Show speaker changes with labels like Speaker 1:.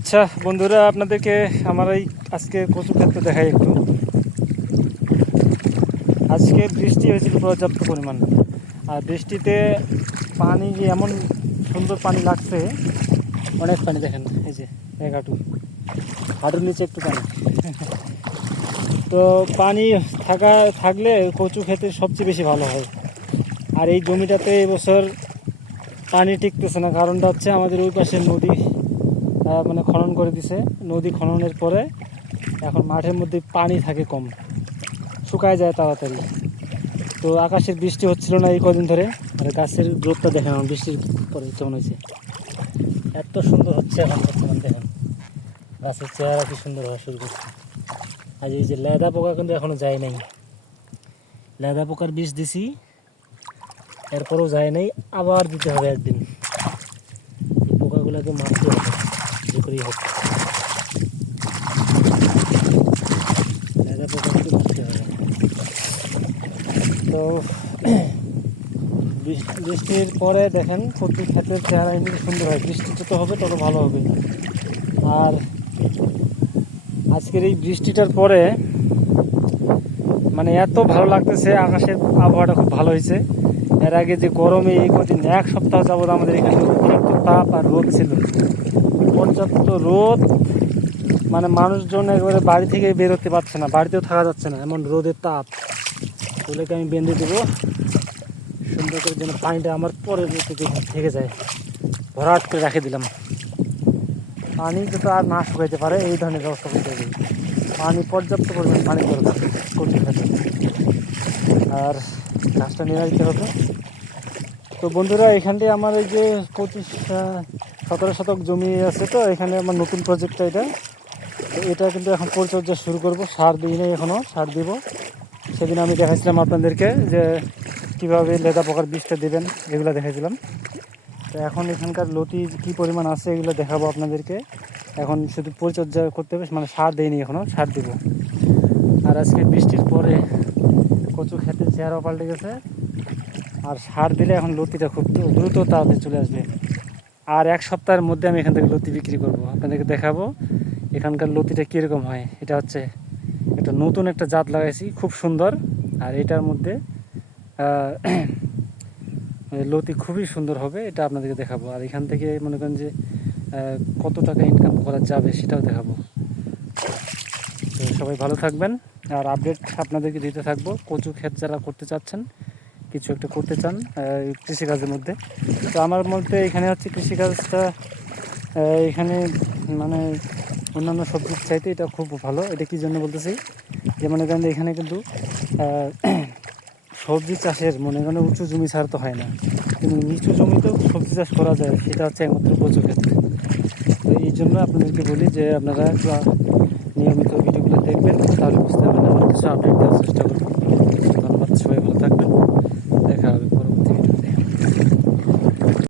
Speaker 1: আচ্ছা বন্ধুরা, আপনাদেরকে আমার এই আজকে কচু ক্ষেত্রে দেখাই একটু আজকে বৃষ্টি হয়েছিল পর্যাপ্ত পরিমাণ। আর বৃষ্টিতে পানি যে এমন সুন্দর পানি লাগছে, অনেক পানি দেখেন, এই যে এক হাঁটু হাঁটুর নিচে একটু পানি। তো পানি থাকা, থাকলে কচু খেতে সবচেয়ে বেশি ভালো হয়। আর এই জমিটাতে এবছর পানি টিকতেছে না, কারণটা হচ্ছে আমাদের ওই পাশে নদী। মানে খনন করে দিছে। নদী খননের পরে এখন মাঠের মধ্যে পানি থাকে কম। শুকায় যায় তাড়াতাড়ি। তো আকাশের বৃষ্টি হচ্ছিল না এই কদিন ধরে। আর গাছের গ্রোথটা দেখেন, আমার বৃষ্টির পরে কেমন হয়েছে। এত সুন্দর হচ্ছে এখন বর্তমান, দেখেন। গাছের চেহারা কি সুন্দর হওয়া শুরু করছে। আর এই যে লেদা পোকা কিন্তু এখনও যায় নাই। লেদা পোকার বিষ দিছি, এরপরেও যায় নাই, আবার দিতে হবে একদিন। পোকাগুলোকে মারতে হবে। করেই হবে। তো, বৃষ- বৃষ্টির পরে দেখেন কচু ক্ষেতের চেহারা এমনি সুন্দর হয়। বৃষ্টি যত হবে তত ভালো হবে। আর আজকের এই বৃষ্টিটার পরে মানে এত ভালো লাগতেছে, আকাশের আবহাওয়াটা খুব ভালো হয়েছে। এর আগে যে গরমে এই কদিন এক সপ্তাহ যাবত আমাদের এখানে অতিরিক্ত তাপ আর রোদ ছিল। পর্যাপ্ত রোদ মানে মানুষজন একেবারে বাড়ি থেকে বেরোতে পারছে না, বাড়িতেও থাকা যাচ্ছে না, এমন রোদের তাপ। ওগুলোকে আমি বেঁধে দেবো, সুন্দর করে যেন পানিটা আমার পরে থেকে থেকে যায়। ভরাট করে রেখে দিলাম। পানি যাতে আর না শুকাইতে পারে, এই ধরনের ব্যবস্থা করতে হবে। পানি পর্যাপ্ত পরিমাণ পানি দরকার করতে হবে। আর গাছটা নিয়ে দিতে হবে। তো বন্ধুরা, এখানটায় আমার এই যে পঁচিশ সতেরো শতক জমি আছে তো, এখানে আমার নতুন প্রজেক্টটা এটা। এটা কিন্তু এখন পরিচর্যা শুরু করব, সার দিই নাই এখনও সার দিব। সেদিন আমি দেখাইছিলাম আপনাদেরকে যে কীভাবে লেদা পোকার বীজটা দেবেন, এগুলো দেখাইছিলাম। তো এখন এখানকার লতি কী পরিমাণ আছে এগুলো দেখাবো আপনাদেরকে। এখন শুধু পরিচর্যা করতে হবে মানে সার দেয়নি এখনও সার দিব। আর আজকে বৃষ্টির পরে কচু খেতে চেহারাও পাল্টে গেছে। আর সার দিলে এখন লতিটা খুব দ্রুত তাড়াতাড়ি চলে আসবে। আর এক সপ্তাহের মধ্যে আমি এখান থেকে লতি বিক্রি করব। আপনাদেরকে দেখাবো এখানকার লতিটা কীরকম হয়। এটা হচ্ছে একটা নতুন একটা জাত লাগাইছি, খুব সুন্দর। আর এটার মধ্যে লতি খুবই সুন্দর হবে, এটা আপনাদেরকে দেখাবো। আর এখান থেকে মনে করেন যে কত টাকা ইনকাম করা যাবে সেটাও দেখাবো। তো সবাই ভালো থাকবেন। আর আপডেট আপনাদেরকে দিতে থাকব। কচু ক্ষেত যারা করতে চাচ্ছেন কিছু একটা করতে চান কৃষিকাজের মধ্যে। তো আমার মধ্যে এখানে হচ্ছে কৃষিকাজটা এখানে মানে অন্যান্য সবজির চাইতে এটা খুব ভালো। এটা কী জন্য বলতেছি? যে মনে করেন এখানে কিন্তু সবজি চাষের মনে করেন উঁচু জমি ছাড়া তো হয় না। কিন্তু নিচু জমিতেও সবজি চাষ করা যায়, সেটা হচ্ছে একমাত্র কচু ক্ষেত্রে। তো এই জন্য আপনাদেরকে বলি যে আপনারা নিয়মিত ভিডিওগুলো দেখবেন, তাহলে বুঝতে পারবেন আমার কিছু আপডেট দেওয়ার চেষ্টা করবেন।